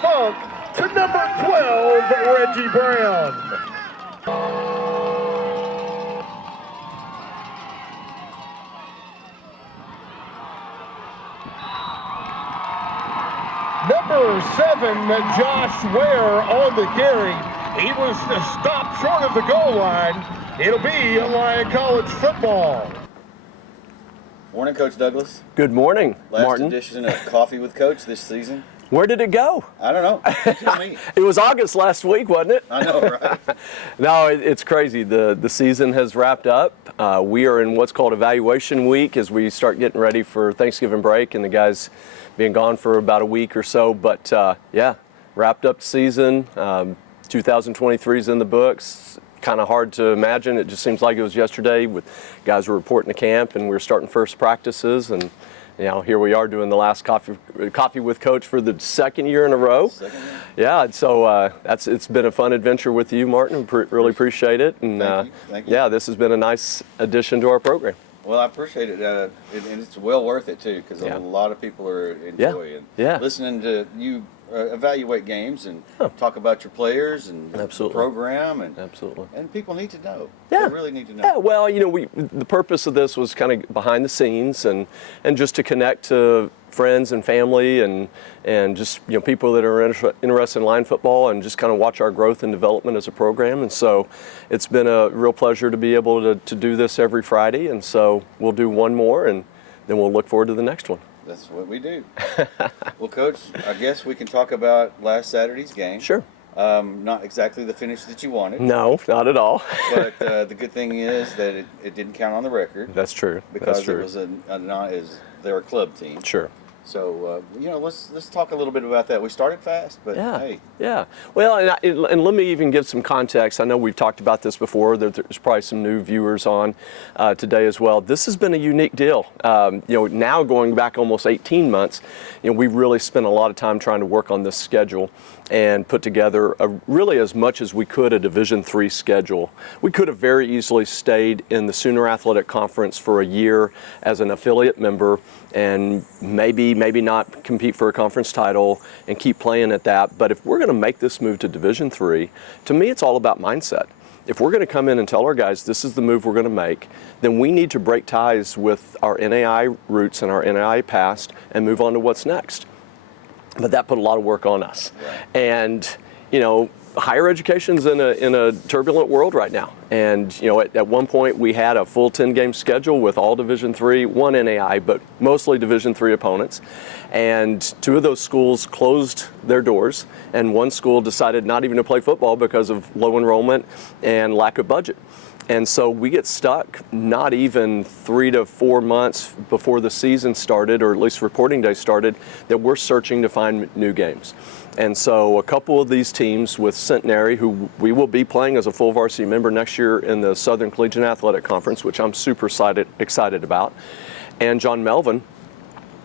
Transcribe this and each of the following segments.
Funk to number 12, Reggie Brown. Number 7, Josh Ware on the carry. He was stopped short of the goal line. It'll be Lyon College football. Morning, Coach Douglas. Good morning, Last Martin. edition of Coffee with Coach this season. Where did it go? I don't know. You tell me. It was August last week, wasn't it? I know, right? No, it's crazy. The season has wrapped up. We are in what's called evaluation week as we start getting ready for Thanksgiving break and the guys being gone for about a week or so. But yeah, wrapped up the season. 2023 is in the books. Kind of hard to imagine. It just seems like it was yesterday. With guys were reporting to camp and we were starting first practices, and here we are doing the last coffee with Coach for the second year in a row. Yeah, and so it's been a fun adventure with you, Martin. Really appreciate it, and Thank you. yeah, this has been a nice addition to our program. Well, I appreciate it, and it's well worth it too, because Yeah. a lot of people are enjoying listening to you evaluate games and talk about your players and Absolutely. the program, and Absolutely. and people need to know. Yeah. They really need to know. Yeah, well, the purpose of this was kind of behind the scenes and just to connect to friends and family and just people that are interested in line football and just kind of watch our growth and development as a program. And so it's been a real pleasure to be able to do this every Friday. And so we'll do one more and then we'll look forward to the next one. That's what we do. Well, Coach, I guess we can talk about last Saturday's game. Sure. Not exactly the finish that you wanted. No, not at all. But the good thing is that it didn't count on the record. That's true. Because That's true. it was they're a club team. Sure. So let's talk a little bit about that. We started fast, but hey. Yeah. Well, and let me even give some context. I know we've talked about this before. There's probably some new viewers on today as well. This has been a unique deal. Now going back almost 18 months, we've really spent a lot of time trying to work on this schedule and put together really as much as we could a Division III schedule. We could have very easily stayed in the Sooner Athletic Conference for a year as an affiliate member and maybe not compete for a conference title and keep playing at that. But if we're going to make this move to Division III, to me it's all about mindset. If we're going to come in and tell our guys this is the move we're going to make, then we need to break ties with our NAI roots and our NAI past and move on to what's next. But that put a lot of work on us. Right. And, higher education's in a turbulent world right now. And, at one point we had a full 10-game schedule with all Division III, one NAI, but mostly Division III opponents. And 2 of those schools closed their doors, and one school decided not even to play football because of low enrollment and lack of budget. And so we get stuck not even 3 to 4 months before the season started, or at least reporting day started, that we're searching to find new games. And so a couple of these teams with Centenary, who we will be playing as a full varsity member next year in the Southern Collegiate Athletic Conference, which I'm super excited about, and John Melvin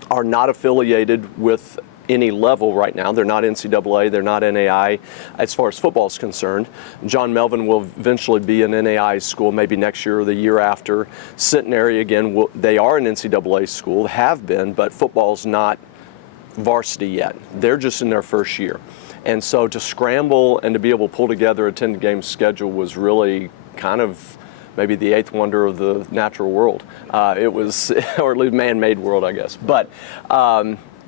are not affiliated with any level right now. They're not NCAA, they're not NAI as far as football is concerned. John Melvin will eventually be an NAI school maybe next year or the year after. Centenary, again, they are an NCAA school, have been, but football's not varsity yet. They're just in their first year. And so to scramble and to be able to pull together a 10-game schedule was really kind of maybe the 8th wonder of the natural world. It was, or at least man-made world, I guess. But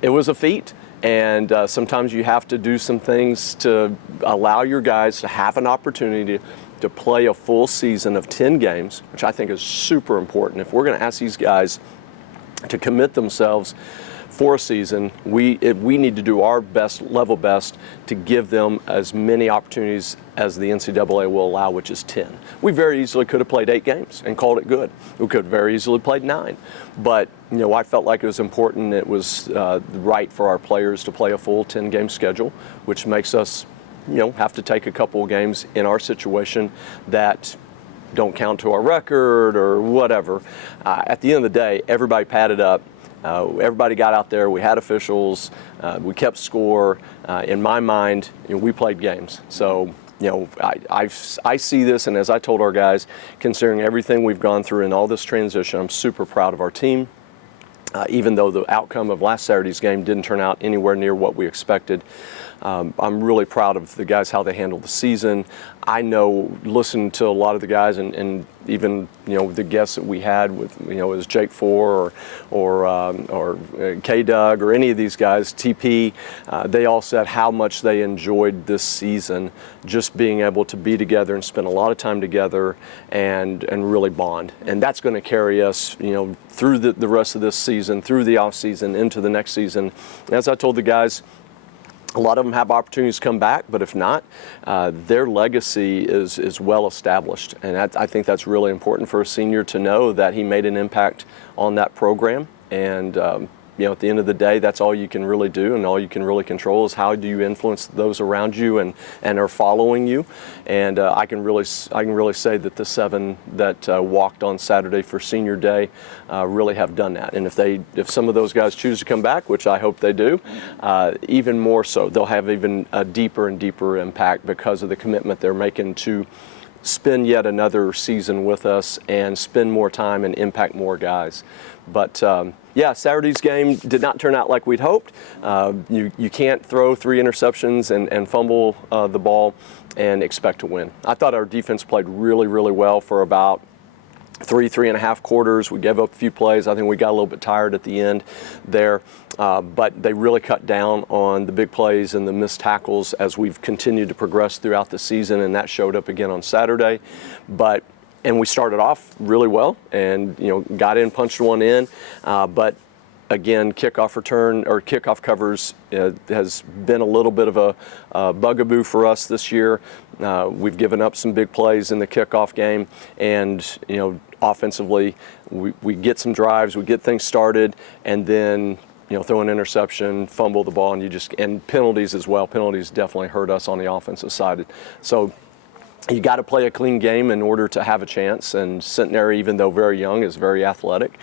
it was a feat. And sometimes you have to do some things to allow your guys to have an opportunity to play a full season of 10 games, which I think is super important. If we're going to ask these guys to commit themselves for a season, we need to do our level best to give them as many opportunities as the NCAA will allow, which is 10. We very easily could have played 8 games and called it good. We could have very easily played 9. But I felt like it was important. It was right for our players to play a full 10-game schedule, which makes us have to take a couple of games in our situation that don't count to our record or whatever. At the end of the day, everybody padded up. Everybody got out there. We had officials. We kept score. In my mind, we played games. So, I see this, and as I told our guys, considering everything we've gone through in all this transition, I'm super proud of our team. Even though the outcome of last Saturday's game didn't turn out anywhere near what we expected. I'm really proud of the guys, how they handled the season. I know, listening to a lot of the guys, and even the guests that we had with as Jake Four or K Doug or any of these guys, TP, they all said how much they enjoyed this season, just being able to be together and spend a lot of time together and really bond. And that's going to carry us through the rest of this season, through the off season, into the next season. As I told the guys, a lot of them have opportunities to come back, but if not, their legacy is well established. And I think that's really important for a senior to know that he made an impact on that program. And at the end of the day, that's all you can really do, and all you can really control is how do you influence those around you and are following you. And I can really say that the 7 that walked on Saturday for Senior Day really have done that. And if some of those guys choose to come back, which I hope they do, even more so, they'll have even a deeper and deeper impact because of the commitment they're making to spend yet another season with us and spend more time and impact more guys. But Saturday's game did not turn out like we'd hoped. You can't throw 3 interceptions and fumble the ball and expect to win. I thought our defense played really, really well for about 3.5 quarters. We gave up a few plays. I think we got a little bit tired at the end there, but they really cut down on the big plays and the missed tackles as we've continued to progress throughout the season, and that showed up again on Saturday. And we started off really well and got in, punched one in, but again, kickoff return or kickoff covers has been a little bit of a bugaboo for us this year. We've given up some big plays in the kickoff game, and offensively, we get some drives, we get things started, and then throw an interception, fumble the ball, and penalties as well. Penalties definitely hurt us on the offensive side. So you got to play a clean game in order to have a chance. And Centenary, even though very young, is very athletic.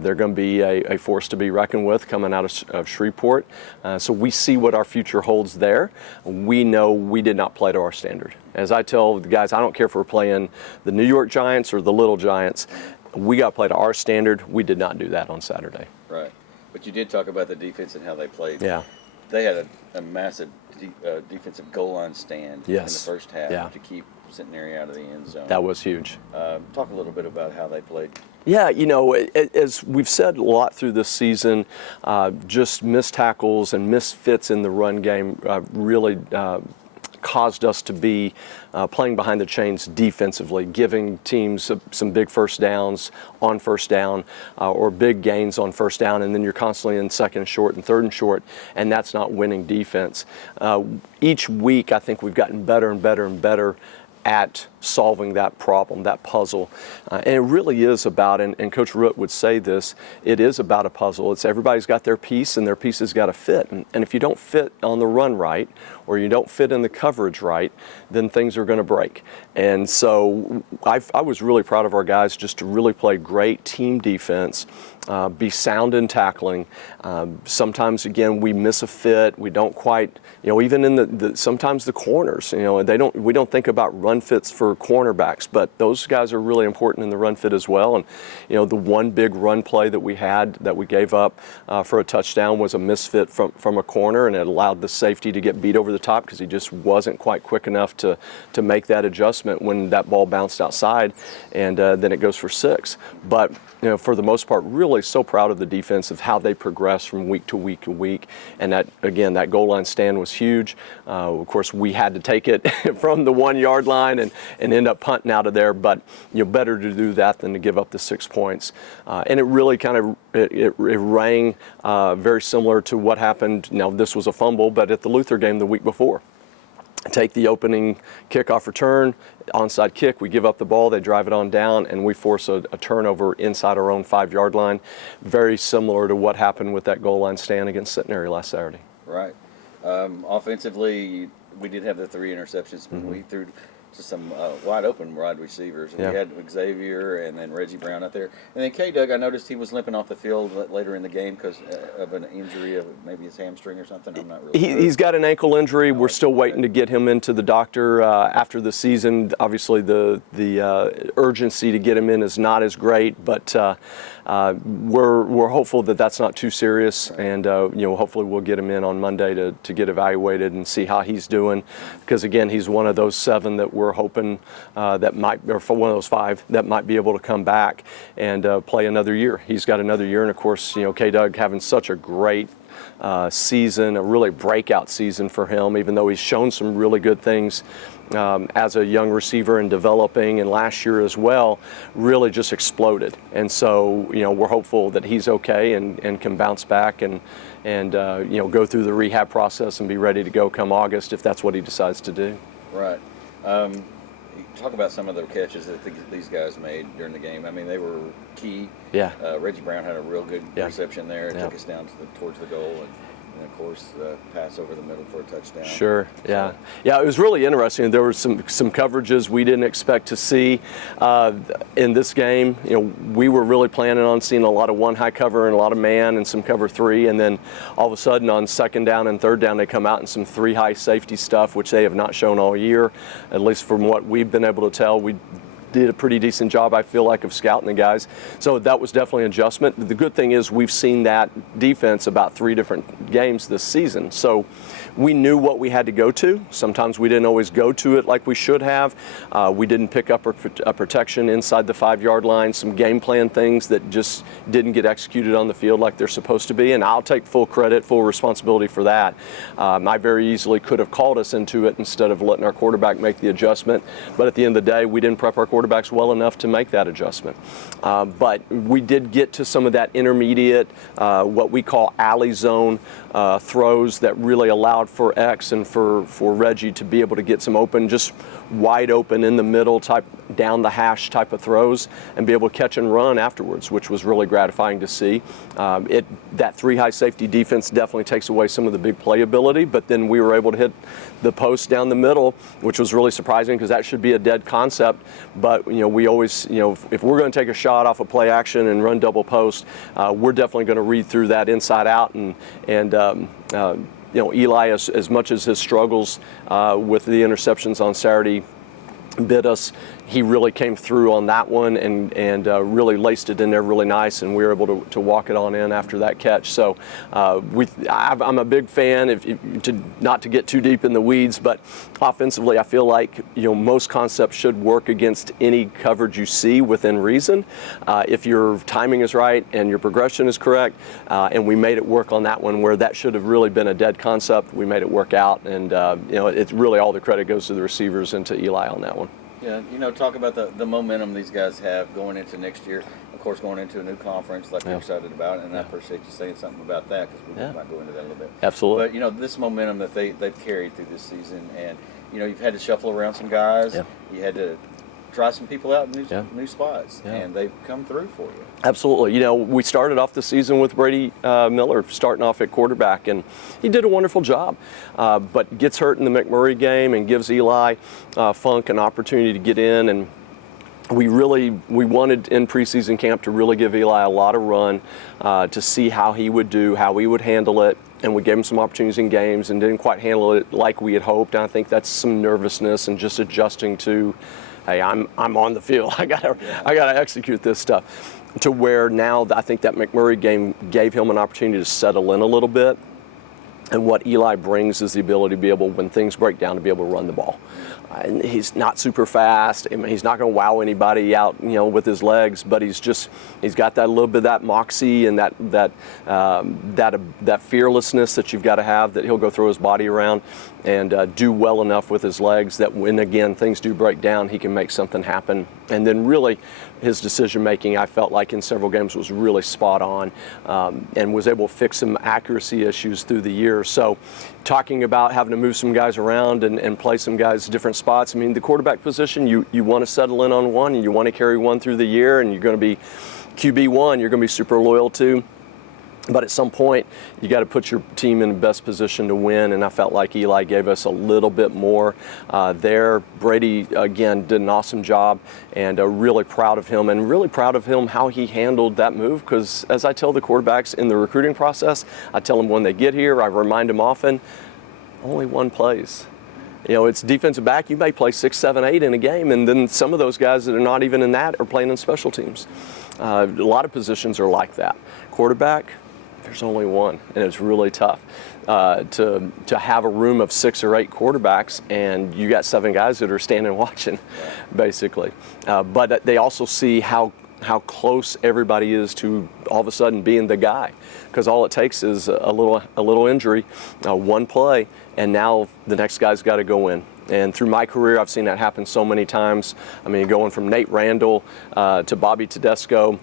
They're going to be a force to be reckoned with coming out of Shreveport. So we see what our future holds there. We know we did not play to our standard. As I tell the guys, I don't care if we're playing the New York Giants or the Little Giants. We got to play to our standard. We did not do that on Saturday. Right. But you did talk about the defense and how they played. Yeah. They had a massive defensive goal line stand in the first half to keep Centenary out of the end zone. That was huge. Talk a little bit about how they played. Yeah, as we've said a lot through this season, just missed tackles and misfits in the run game really caused us to be playing behind the chains defensively, giving teams some big first downs on first down or big gains on first down, and then you're constantly in second and short and third and short, and that's not winning defense. Each week, I think we've gotten better and better and better at solving that problem, that puzzle. And it really is about, and Coach Root would say this, it is about a puzzle. It's everybody's got their piece and their piece has got to fit. And if you don't fit on the run right, or you don't fit in the coverage right, then things are going to break. And so I was really proud of our guys just to really play great team defense, be sound in tackling. Sometimes, again, we miss a fit. We don't quite, even in sometimes the corners, we don't think about run fits for cornerbacks, but those guys are really important in the run fit as well. And, the one big run play that we had that we gave up for a touchdown was a misfit from a corner, and it allowed the safety to get beat over the top because he just wasn't quite quick enough to make that adjustment when that ball bounced outside, and then it goes for 6. But, for the most part, really so proud of the defense of how they progress from week to week to week. And that, again, that goal line stand was huge. Of course, we had to take it from the 1 yard line and end up punting out of there. But better to do that than to give up the 6 points. And it really kind of it rang very similar to what happened. Now, this was a fumble, but at the Luther game the week before. Take the opening kickoff return, onside kick, we give up the ball, they drive it on down, and we force a turnover inside our own 5 yard line. Very similar to what happened with that goal line stand against Centenary last Saturday. Right. Offensively, we did have the 3 interceptions, but we threw some wide open wide receivers. And Yeah. we had Xavier and then Reggie Brown out there. And then K-Dug, I noticed he was limping off the field later in the game because of an injury of maybe his hamstring or something. I'm not really sure. He's got an ankle injury. We're still waiting to get him into the doctor after the season. Obviously, the urgency to get him in is not as great, but we're hopeful that that's not too serious, and hopefully we'll get him in on Monday to get evaluated and see how he's doing. Because again, he's one of those 7 that we're hoping that might, or for one of those 5 that might be able to come back and play another year. He's got another year, and of course, K-Dug having such a great season, a really breakout season for him, even though he's shown some really good things as a young receiver and developing, and last year as well really just exploded. And so we're hopeful that he's okay and can bounce back and go through the rehab process and be ready to go come August if that's what he decides to do. Right. Talk about some of the catches that these guys made during the game. I mean, they were key. Yeah. Reggie Brown had a real good reception there. It Yeah. took us down towards the goal, and of course, pass over the middle for a touchdown. Sure. Yeah. Yeah. It was really interesting. There were some coverages we didn't expect to see in this game. We were really planning on seeing a lot of 1 high cover and a lot of man and some cover 3, and then all of a sudden on 2nd down and 3rd down they come out in some 3 high safety stuff, which they have not shown all year, at least from what we've been able to tell. We did a pretty decent job, I feel like, of scouting the guys. So that was definitely an adjustment. The good thing is we've seen that defense about 3 different games this season. So we knew what we had to go to. Sometimes we didn't always go to it like we should have. We didn't pick up a protection inside the 5-yard line, some game plan things that just didn't get executed on the field like they're supposed to be. And I'll take full credit, full responsibility for that. I very easily could have called us into it instead of letting our quarterback make the adjustment. But at the end of the day, we didn't prep our quarterbacks well enough to make that adjustment. But we did get to some of that intermediate, what we call alley zone throws that really allowed for X and for Reggie to be able to get some open, just wide open in the middle type, down the hash type of throws and be able to catch and run afterwards, which was really gratifying to see. That 3 high safety defense definitely takes away some of the big playability, but then we were able to hit the post down the middle, which was really surprising because that should be a dead concept. But we always, if we're going to take a shot off a play action and run double post, we're definitely going to read through that inside out and Eli, as much as his struggles with the interceptions on Saturday bit us, he really came through on that one and really laced it in there really nice, and we were able to walk it on in after that catch. So I'm a big fan, not to get too deep in the weeds, but offensively I feel like most concepts should work against any coverage you see within reason. If your timing is right and your progression is correct, and we made it work on that one where that should have really been a dead concept, we made it work out, and it's really all the credit goes to the receivers and to Eli on that one. Yeah, talk about the momentum these guys have going into next year. Of course, going into a new conference like we're excited about, and I appreciate you saying something about that because we might go into that a little bit. Absolutely. But, this momentum that they've carried through this season, and, you've had to shuffle around some guys. Yeah. You had to try some people out in new spots, and they've come through for you. Absolutely. We started off the season with Brady Miller starting off at quarterback, and he did a wonderful job, but gets hurt in the McMurray game and gives Eli Funk an opportunity to get in. And we wanted in preseason camp to really give Eli a lot of run to see how he would do, how he would handle it. And we gave him some opportunities in games and didn't quite handle it like we had hoped. And I think that's some nervousness and just adjusting to, hey, I'm on the field. I gotta execute this stuff. To where now I think that McMurray game gave him an opportunity to settle in a little bit. And what Eli brings is the ability to be able, when things break down, to be able to run the ball. And he's not super fast. I mean, he's not going to wow anybody out, with his legs. But he's got that little bit of that moxie and that fearlessness that you've got to have, that he'll go throw his body around and do well enough with his legs that when again things do break down, he can make something happen. And then really, his decision making, I felt like in several games was really spot on, and was able to fix some accuracy issues through the year. So, talking about having to move some guys around and play some guys different spots. I mean, the quarterback position, you want to settle in on one, and you want to carry one through the year, and you're going to be QB1. You're going to be super loyal to. But at some point, you got to put your team in the best position to win, and I felt like Eli gave us a little bit more there. Brady, again, did an awesome job, and really proud of him, and really proud of him how he handled that move, because as I tell the quarterbacks in the recruiting process, I tell them when they get here, I remind them often, only one plays. You know, it's defensive back, you may play 6, 7, 8 in a game, and then some of those guys that are not even in that are playing in special teams. A lot of positions are like that. Quarterback, there's only one, and it's really tough to have a room of 6 or 8 quarterbacks, and you got 7 guys that are standing watching, basically. But they also see how close everybody is to all of a sudden being the guy, because all it takes is a little injury, one play, and now the next guy's got to go in. And through my career, I've seen that happen so many times. I mean, going from Nate Randall to Bobby Tedesco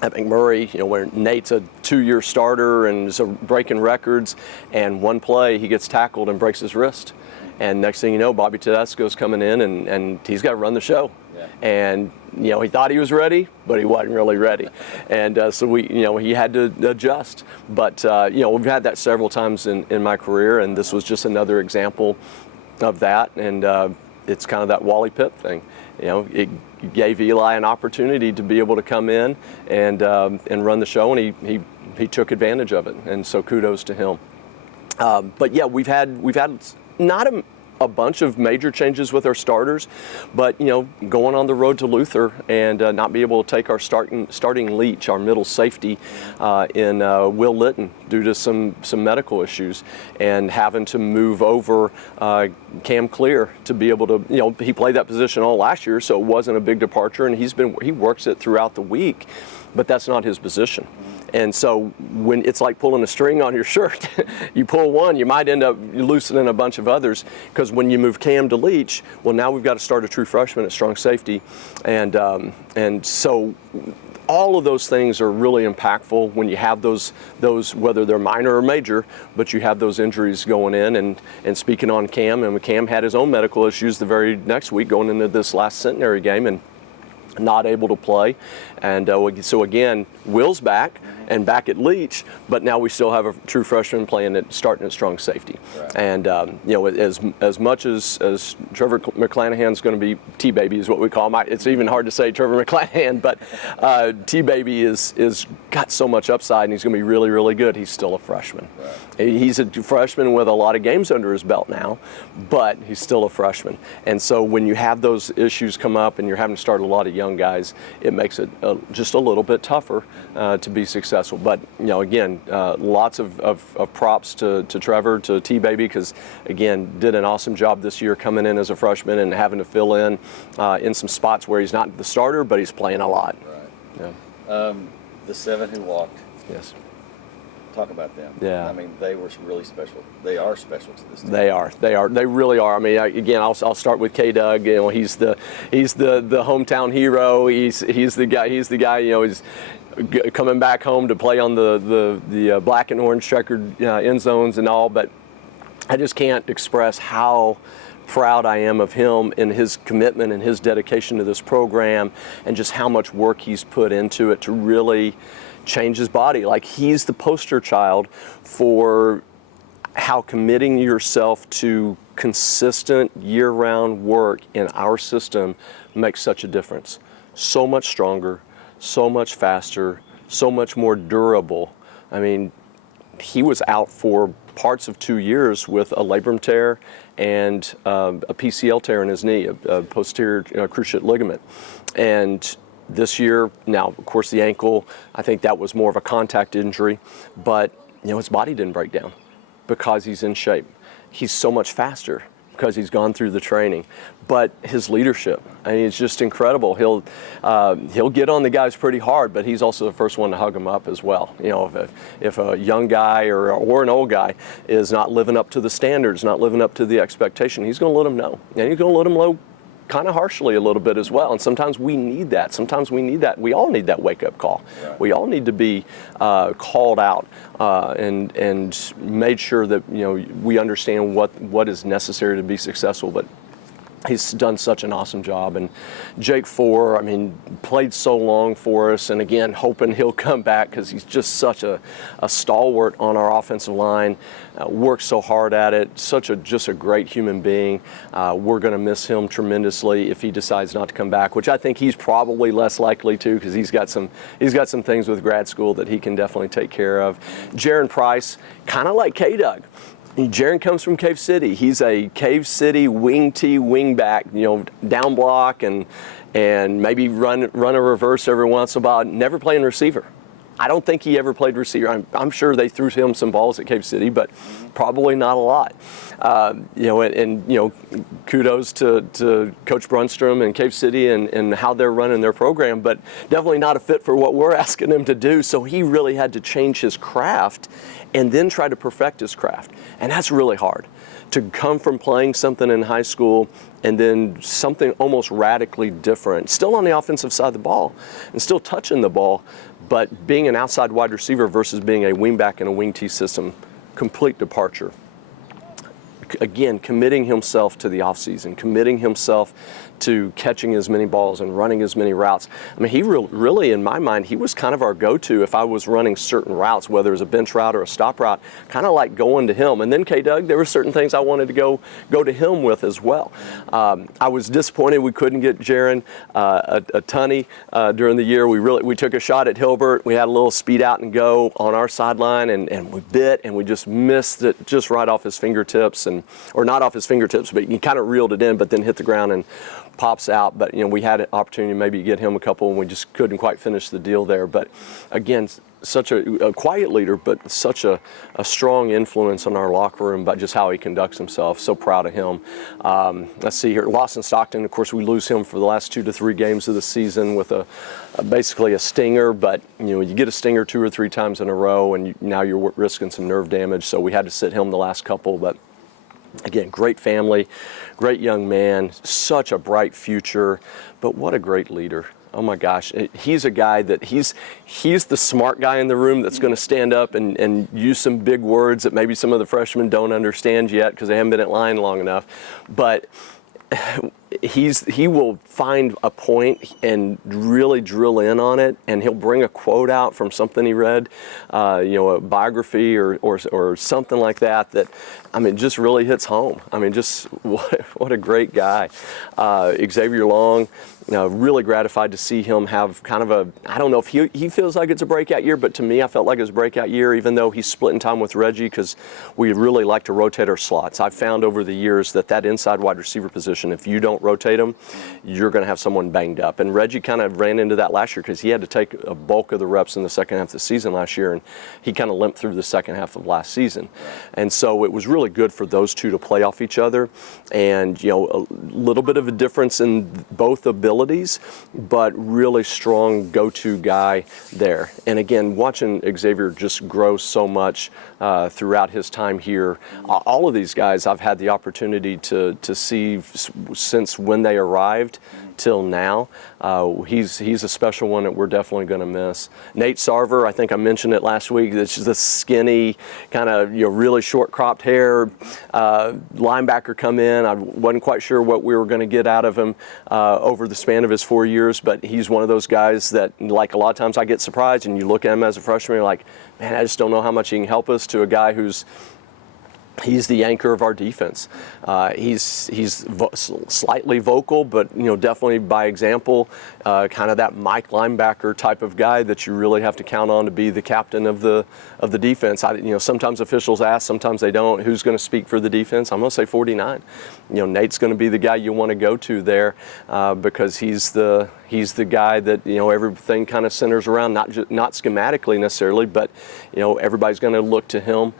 at McMurray, you know, where Nate's a 2-year starter and is breaking records, and one play he gets tackled and breaks his wrist. And next thing you know, Bobby Tedesco's coming in and he's got to run the show. Yeah. And, you know, he thought he was ready, but he wasn't really ready. And so he had to adjust. But, you know, we've had that several times in my career, and this was just another example of that. And it's kind of that Wally Pipp thing. You know, it gave Eli an opportunity to be able to come in and run the show, and he took advantage of it. And so kudos to him. But yeah, we've had not a bunch of major changes with our starters, but, you know, going on the road to Luther and not be able to take our starting Leach, our middle safety, in Will Litton due to some medical issues, and having to move over Cam Clear to be able to, you know, he played that position all last year, so it wasn't a big departure, and he works it throughout the week, but that's not his position. And so when it's like pulling a string on your shirt, you pull one, you might end up loosening a bunch of others, because when you move Cam to Leach, well, now we've got to start a true freshman at strong safety. And so all of those things are really impactful when you have those whether they're minor or major, but you have those injuries going in. And speaking on Cam, and Cam had his own medical issues the very next week going into this last Centenary game, and not able to play. And so again, Will's back and back at Leach, but now we still have a true freshman starting at strong safety. Right. And you know, as much as Trevor McClanahan's going to be T-Baby is what we call him. It's even hard to say Trevor McClanahan, but T-Baby is got so much upside, and he's going to be really, really good. He's still a freshman. Right. He's a freshman with a lot of games under his belt now, but he's still a freshman. And so when you have those issues come up and you're having to start a lot of young guys, it makes it just a little bit tougher to be successful. But, you know, again, lots of props to Trevor, to T-Baby, because, again, did an awesome job this year coming in as a freshman and having to fill in some spots where he's not the starter, but he's playing a lot. Right. Yeah. The 7 who walked. Yes. Talk about them. Yeah. I mean, they were really special. They are special to this team. They are. They really are. I mean, again, I'll start with K-Dug. You know, he's the hometown hero. He's the guy. He's the guy. You know, he's coming back home to play on the black and orange checkered end zones and all. But I just can't express how proud I am of him and his commitment and his dedication to this program, and just how much work he's put into it to really change his body. Like, he's the poster child for how committing yourself to consistent year-round work in our system makes such a difference. So much stronger, so much faster, so much more durable. I mean, he was out for parts of 2 years with a labrum tear and a PCL tear in his knee, a posterior cruciate ligament. And this year, now, of course, the ankle, I think that was more of a contact injury, but, you know, his body didn't break down because he's in shape. He's so much faster because he's gone through the training. But his leadership, I mean, it's just incredible. He'll get on the guys pretty hard, but he's also the first one to hug them up as well. You know, if a young guy or an old guy is not living up to the standards, not living up to the expectation, he's going to let them know. And he's going to let them know kind of harshly a little bit as well. And sometimes we need that. We all need that wake-up call. Right. We all need to be called out and made sure that, you know, we understand what is necessary to be successful. But He's done such an awesome job. And Jake Four, I mean, played so long for us, and again, hoping he'll come back because he's just such a stalwart on our offensive line, works so hard at it, just a great human being. We're going to miss him tremendously if he decides not to come back, which I think he's probably less likely to, because he's got some things with grad school that he can definitely take care of. Jaron Price, kind of like K-Doug. Jaron comes from Cave City. He's a Cave City wing T, wing back, down block and maybe run a reverse every once in a while. Never playing receiver. I don't think he ever played receiver. I'm sure they threw him some balls at Cave City, but probably not a lot. Kudos to Coach Brunstrom and Cave City and how they're running their program, but definitely not a fit for what we're asking him to do. So he really had to change his craft and then try to perfect his craft. And that's really hard. To come from playing something in high school and then something almost radically different, still on the offensive side of the ball and still touching the ball, but being an outside wide receiver versus being a wingback in a wing T system, complete departure. Again, committing himself to the offseason, committing himself to catching as many balls and running as many routes. I mean, he really, in my mind, he was kind of our go-to if I was running certain routes, whether it was a bench route or a stop route, kind of like going to him. And then K-Doug, there were certain things I wanted to go to him with as well. I was disappointed we couldn't get Jaron a tunney during the year. We took a shot at Hilbert. We had a little speed out and go on our sideline, and we bit, and we just missed it just right off his fingertips, or not off his fingertips, but he kind of reeled it in, but then hit the ground and pops out. But we had an opportunity to maybe get him a couple, and we just couldn't quite finish the deal there. But again, such a quiet leader, but such a strong influence on our locker room by just how he conducts himself. So proud of him. Let's see here, Lawson Stockton, of course, we lose him for the last 2 to 3 games of the season with basically a stinger, but you get a stinger 2 or 3 times in a row, and now you're risking some nerve damage. So we had to sit him the last couple, but again, great family, great young man, such a bright future, but what a great leader. Oh my gosh, he's a guy that he's the smart guy in the room that's going to stand up and use some big words that maybe some of the freshmen don't understand yet because they haven't been at line long enough. But he will find a point and really drill in on it, and he'll bring a quote out from something he read, a biography or something like that. I mean, just really hits home. I mean, just what a great guy. Xavier Long, really gratified to see him have kind of I don't know if he feels like it's a breakout year, but to me, I felt like it was a breakout year, even though he's splitting time with Reggie, because we really like to rotate our slots. I've found over the years that inside wide receiver position, if you don't rotate them, you're going to have someone banged up. And Reggie kind of ran into that last year because he had to take a bulk of the reps in the second half of the season last year, and he kind of limped through the second half of last season. And so it was really good for those two to play off each other, and a little bit of a difference in both abilities, but really strong go-to guy there. And again, watching Xavier just grow so much throughout his time here. All of these guys I've had the opportunity to see since when they arrived till now. He's a special one that we're definitely going to miss. Nate Sarver, I think I mentioned it last week. It's just a skinny, kind of really short cropped hair linebacker come in. I wasn't quite sure what we were going to get out of him over the span of his 4 years, but he's one of those guys that, like, a lot of times I get surprised, and you look at him as a freshman, you're like, man, I just don't know how much he can help us, to a guy he's the anchor of our defense. He's slightly vocal, but definitely by example, kind of that Mike linebacker type of guy that you really have to count on to be the captain of the defense. Sometimes officials ask, sometimes they don't, who's going to speak for the defense? I'm going to say 49. Nate's going to be the guy you want to go to there because he's the guy that everything kind of centers around, not schematically necessarily, but everybody's going to look to him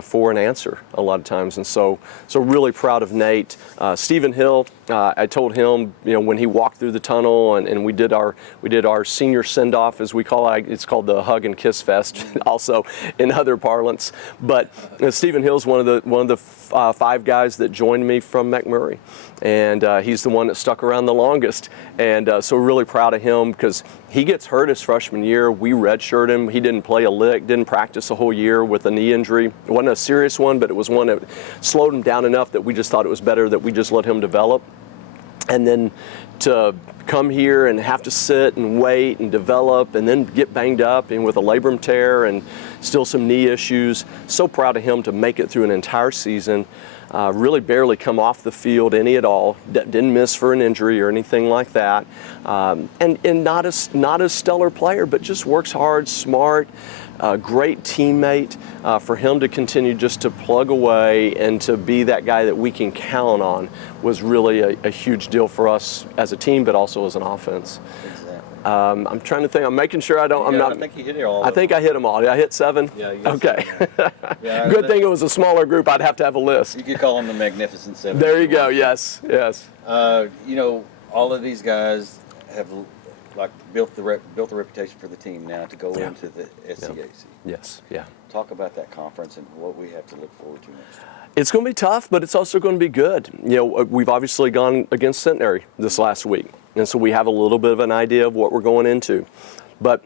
for an answer a lot of times. And so really proud of Nate. Stephen Hill, I told him when he walked through the tunnel and we did our senior send-off, as we call it. It's called the Hug and Kiss Fest, also in other parlance. But Stephen Hill's one of the 5 guys that joined me from McMurray, and he's the one that stuck around the longest. And so really proud of him because he gets hurt his freshman year. We redshirt him. He didn't play a lick, didn't practice a whole year with a knee injury. It wasn't a serious one, but it was one that slowed him down enough that we just thought it was better that we just let him develop. And then to come here and have to sit and wait and develop and then get banged up and with a labrum tear and still some knee issues. So proud of him to make it through an entire season. Really barely come off the field any at all. Didn't miss for an injury or anything like that. And not a stellar player, but just works hard, smart, great teammate. For him to continue just to plug away and to be that guy that we can count on was really a huge deal for us as a team, but also as an offense. I'm trying to think. I'm making sure I don't. I'm not. I think you hit it all. I think I hit them all. Did I hit 7? Yeah. You Okay. 7. Yeah, Good thing it was a smaller group. I'd have to have a list. You could call them the Magnificent Seven. There you go. Yes. Yes. You know, all of these guys have built the reputation for the team now to go into the SCAC. Yes. Yeah. Talk about that conference and what we have to look forward to next year. It's going to be tough, but it's also going to be good. You know, we've obviously gone against Centenary this last week, and so we have a little bit of an idea of what we're going into. But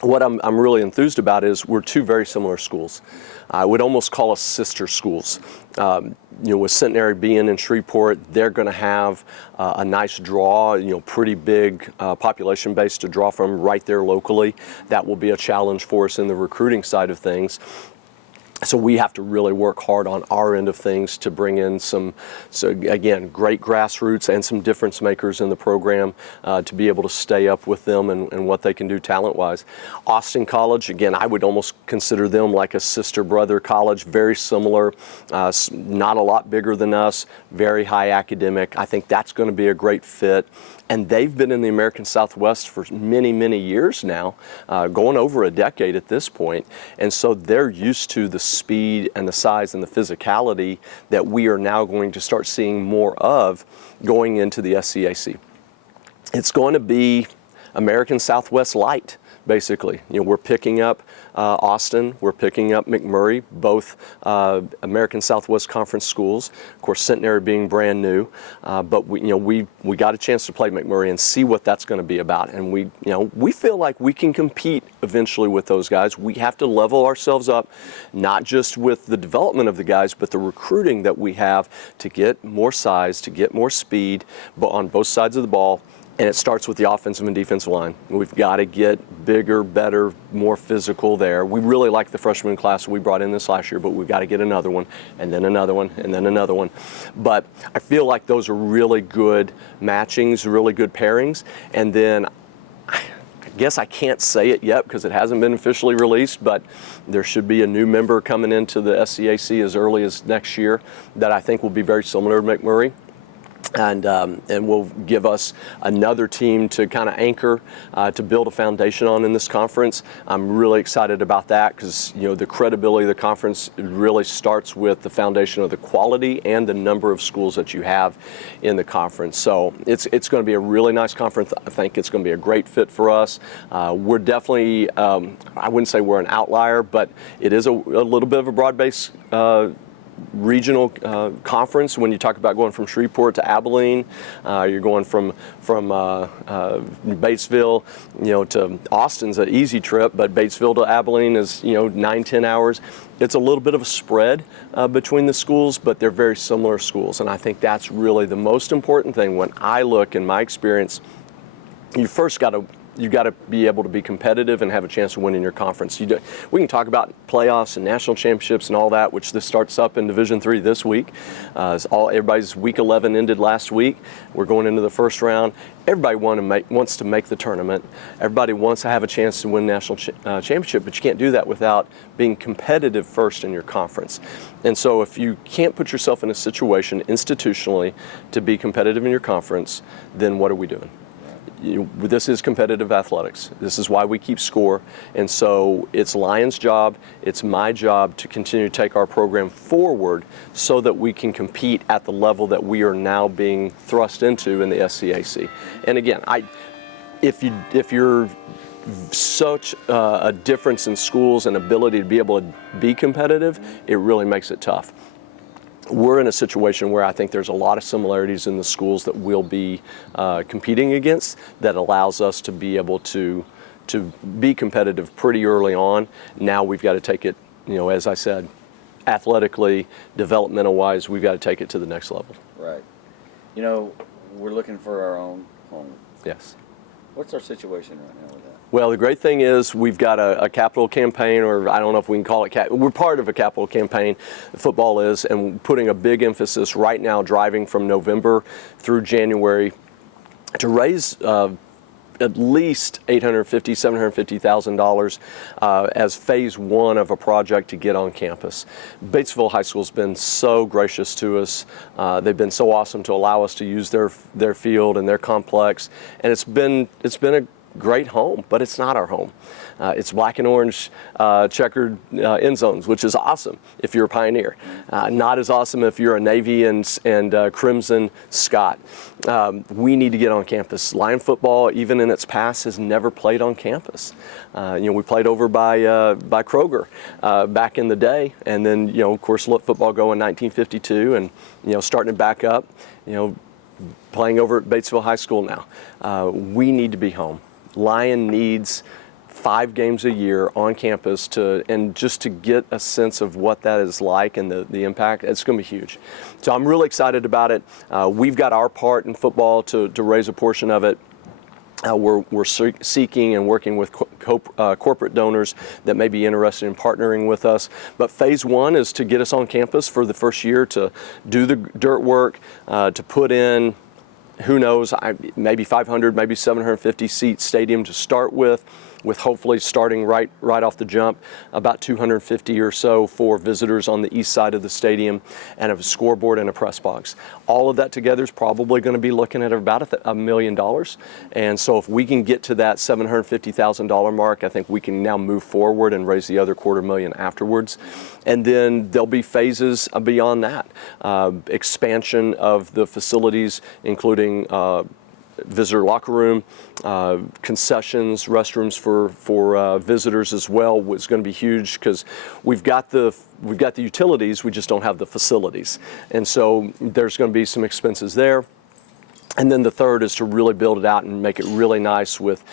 what I'm really enthused about is we're two very similar schools. I would almost call us sister schools. You know, with Centenary being in Shreveport, they're going to have a nice draw, you know, pretty big population base to draw from right there locally. That will be a challenge for us in the recruiting side of things. So we have to really work hard on our end of things to bring in so again, great grassroots and some difference makers in the program to be able to stay up with them and what they can do talent-wise. Austin College, again, I would almost consider them like a sister-brother college, very similar, not a lot bigger than us, very high academic. I think that's going to be a great fit. And they've been in the American Southwest for many, many years now, going over a decade at this point. And so they're used to the speed and the size and the physicality that we are now going to start seeing more of going into the SCAC. It's going to be American Southwest light, basically. You know, we're picking up Austin, we're picking up McMurray, both American Southwest Conference schools. Of course, Centenary being brand new, but we got a chance to play McMurray and see what that's going to be about. And we feel like we can compete eventually with those guys. We have to level ourselves up, not just with the development of the guys, but the recruiting that we have to get more size, to get more speed, but on both sides of the ball. And it starts with the offensive and defensive line. We've got to get bigger, better, more physical there. We really like the freshman class we brought in this last year, but we've got to get another one, and then another one, and then another one. But I feel like those are really good matchings, really good pairings. And then I guess I can't say it yet because it hasn't been officially released, but there should be a new member coming into the SCAC as early as next year that I think will be very similar to McMurray. And will give us another team to kind of anchor, to build a foundation on in this conference. I'm really excited about that because, you know, the credibility of the conference really starts with the foundation of the quality and the number of schools that you have in the conference. So it's going to be a really nice conference. I think it's going to be a great fit for us. We're definitely, I wouldn't say we're an outlier, but it is a little bit of a broad-based regional conference. When you talk about going from Shreveport to Abilene, you're going from Batesville, to Austin's an easy trip, but Batesville to Abilene is 9-10 hours. It's a little bit of a spread between the schools, but they're very similar schools, and I think that's really the most important thing. When I look, in my experience, you got to be able to be competitive and have a chance to win in your conference. We can talk about playoffs and national championships and all that, which this starts up in Division III this week. Everybody's Week 11 ended last week. We're going into the first round. Everybody wants to make the tournament. Everybody wants to have a chance to win national championship, but you can't do that without being competitive first in your conference. And so if you can't put yourself in a situation institutionally to be competitive in your conference, then what are we doing? This is competitive athletics. This is why we keep score. And so it's Lion's job, it's my job to continue to take our program forward so that we can compete at the level that we are now being thrust into in the SCAC. And again, if you're such a difference in schools and ability to be able to be competitive, it really makes it tough. We're in a situation where I think there's a lot of similarities in the schools that we'll be competing against that allows us to be able to be competitive pretty early on. Now we've got to take it, as I said, athletically, developmental-wise, we've got to take it to the next level. Right. we're looking for our own home. Yes. What's our situation right now with that? Well, the great thing is we've got a capital campaign, or I don't know if we can call it, we're part of a capital campaign, football is, and putting a big emphasis right now, driving from November through January to raise at least $850,000, $750,000 as phase one of a project to get on campus. Batesville High School's been so gracious to us. They've been so awesome to allow us to use their field and their complex, and it's been a great home, but it's not our home. It's black and orange checkered end zones, which is awesome if you're a Pioneer. Not as awesome if you're a Navy and Crimson Scott. We need to get on campus. Lion football, even in its past, has never played on campus. We played over by Kroger back in the day, and then of course let football go in 1952, and starting it back up. Playing over at Batesville High School now. We need to be home. Lion needs 5 games a year on campus just to get a sense of what that is like and the impact. It's going to be huge. So I'm really excited about it. We've got our part in football to raise a portion of it. We're seeking and working with corporate donors that may be interested in partnering with us. But phase one is to get us on campus for the first year, to do the dirt work, to put in, who knows, maybe 500, maybe 750 seat stadium to start with hopefully starting right off the jump, about 250 or so for visitors on the east side of the stadium, and a scoreboard and a press box. All of that together is probably going to be looking at about $1 million. And so if we can get to that $750,000 mark, I think we can now move forward and raise the other $250,000 afterwards. And then there'll be phases beyond that. Expansion of the facilities, including visitor locker room, concessions, restrooms for visitors as well was going to be huge, because we've got the utilities, we just don't have the facilities, and so there's going to be some expenses there. And then the third is to really build it out and make it really nice with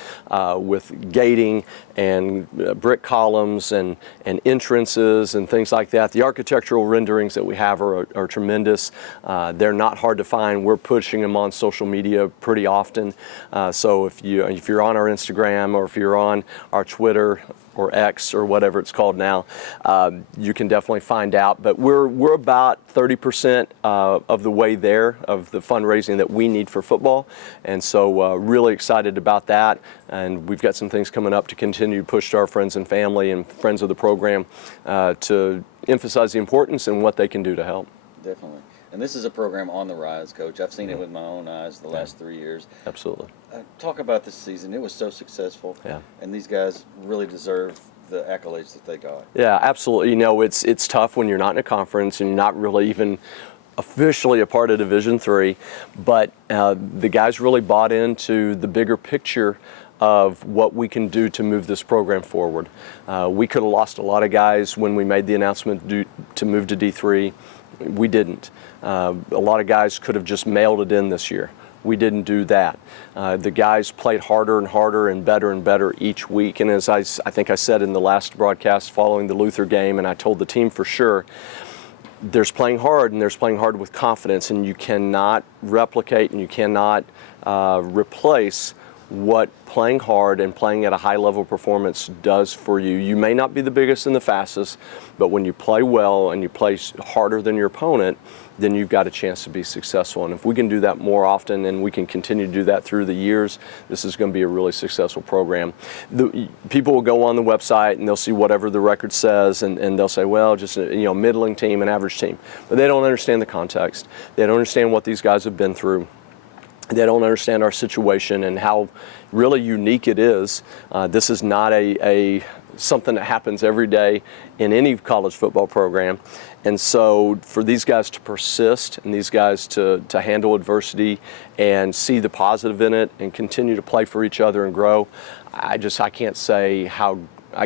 gating and brick columns and entrances and things like that. The architectural renderings that we have are tremendous. They're not hard to find. We're pushing them on social media pretty often. So if you're on our Instagram, or if you're on our Twitter or X or whatever it's called now, you can definitely find out. But we're about 30% of the way there of the fundraising that we need for football, and so really excited about that. And we've got some things coming up to continue to push to our friends and family and friends of the program to emphasize the importance and what they can do to help. Definitely. And this is a program on the rise, Coach. I've seen it with my own eyes the last 3 years. Absolutely. Talk about this season. It was so successful. Yeah. And these guys really deserve the accolades that they got. Yeah, absolutely. It's tough when you're not in a conference and you're not really even officially a part of Division III, but the guys really bought into the bigger picture of what we can do to move this program forward. We could have lost a lot of guys when we made the announcement to move to D3. We didn't. A lot of guys could have just mailed it in this year. We didn't do that. The guys played harder and harder and better each week. And as I think I said in the last broadcast following the Luther game, and I told the team for sure, there's playing hard and there's playing hard with confidence, and you cannot replicate and you cannot replace what playing hard and playing at a high level performance does for you. You may not be the biggest and the fastest, but when you play well and you play harder than your opponent, then you've got a chance to be successful. And if we can do that more often, and we can continue to do that through the years, this is going to be a really successful program. People will go on the website and they'll see whatever the record says, and they'll say, well, just a middling team, an average team. But they don't understand the context. They don't understand what these guys have been through. They don't understand our situation and how really unique it is. This is not something that happens every day in any college football program. And so for these guys to persist and these guys to handle adversity and see the positive in it and continue to play for each other and grow, I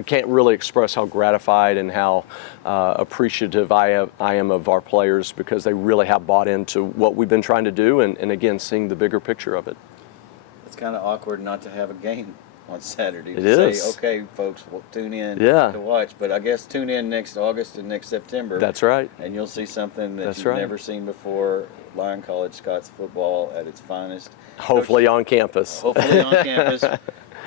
can't really express how gratified and how appreciative I am of our players, because they really have bought into what we've been trying to do, and again, seeing the bigger picture of it. It's kind of awkward not to have a game on Saturday It to is. say, okay, folks, we'll tune in Yeah. to watch. But I guess tune in next August and next September. That's right. And you'll see something that That's you've right. never seen before. Lyon College Scots football at its finest. Hopefully on campus. Hopefully on campus.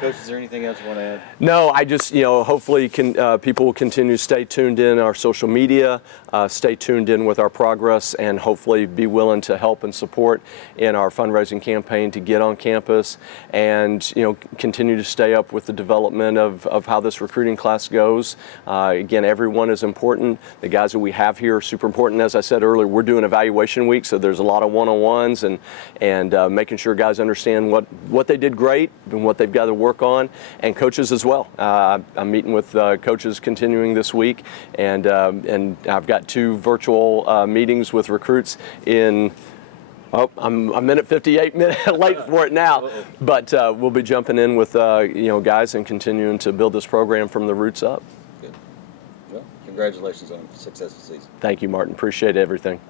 Coach, is there anything else you want to add? No, I just, hopefully people will continue to stay tuned in our social media, stay tuned in with our progress, and hopefully be willing to help and support in our fundraising campaign to get on campus and, continue to stay up with the development of how this recruiting class goes. Again, everyone is important. The guys that we have here are super important. As I said earlier, we're doing evaluation week, so there's a lot of one-on-ones and making sure guys understand what they did great and what they've got to work on, and coaches as well. I'm meeting with coaches continuing this week, and I've got 2 virtual meetings with recruits in. Oh, I'm a minute 58 minutes late for it now, but we'll be jumping in with guys and continuing to build this program from the roots up. Good. Well, congratulations on a successful season. Thank you, Martin. Appreciate everything.